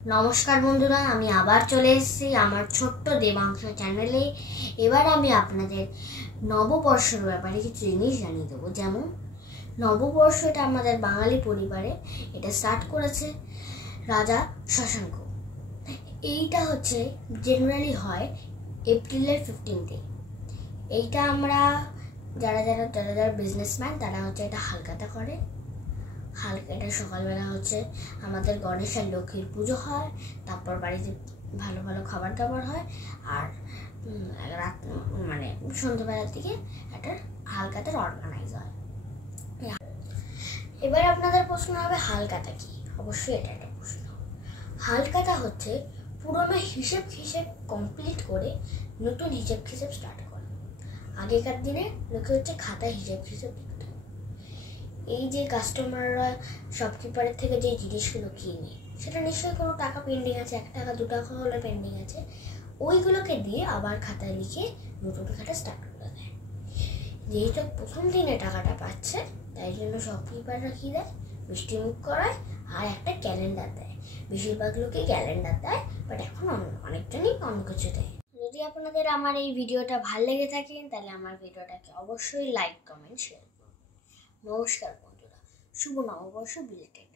নমস্কার বন্ধুরা, আমি আবার চলে এসেছি আমার ছোট্ট দেবাংশ চ্যানেলে। এবার আমি আপনাদের নববর্ষের ব্যাপারে কিছু জিনিস জানিয়ে দেবো। যেমন নববর্ষ, এটা আমাদের বাঙালি পরিবারে এটা স্টার্ট করেছে রাজা শশাঙ্ক। এইটা হচ্ছে জেনারেলি হয় এপ্রিলের 15-এ। এইটা আমরা যারা যারা যারা যারা বিজনেসম্যান তারা হচ্ছে এটা হালখাতা করে। এটা সকালবেলা হচ্ছে আমাদের গণেশ আর লক্ষ্মীর পুজো হয়, তারপর বাড়িতে ভালো ভালো খাবার দাবার হয়, আর রাত মানে সন্ধ্যেবেলার দিকে একটা হালখাতার অর্গানাইজ হয়। এবার আপনাদের প্রশ্ন হবে হালখাতা কি? অবশ্যই এটা একটা প্রশ্ন। হালখাতা হচ্ছে পুরোনো হিসেব কমপ্লিট করে নতুন হিসেব স্টার্ট করে। আগেকার দিনে লোকে হচ্ছে খাতায় হিসেব লিখত। এই যে কাস্টমাররা শপকিপারের থেকে যে জিনিসগুলো কিনে, সেটা নিশ্চয়ই কোনো টাকা পেন্ডিং আছে, 1 টাকা 2 টাকা হলে পেন্ডিং আছে, ওইগুলোকে দিয়ে আবার খাতায় লিখে নতুন খাতা স্টার্ট করে দেয়। যেহেতু প্রথম দিনে টাকাটা পাচ্ছে, তাই জন্য শপকিপাররা কী দেয়, মিষ্টি মুখ করায় আর একটা ক্যালেন্ডার দেয়। বেশিরভাগ লোকে ক্যালেন্ডার দেয়, বাট এখন অনেকজনই অন্য কিছু দেয়। যদি আপনাদের আমার এই ভিডিওটা ভালো লেগে থাকে, তাহলে আমার ভিডিওটাকে অবশ্যই লাইক, কমেন্ট, শেয়ার করুন। নমস্কার বন্ধুরা, শুভ নববর্ষ বিলেটেড।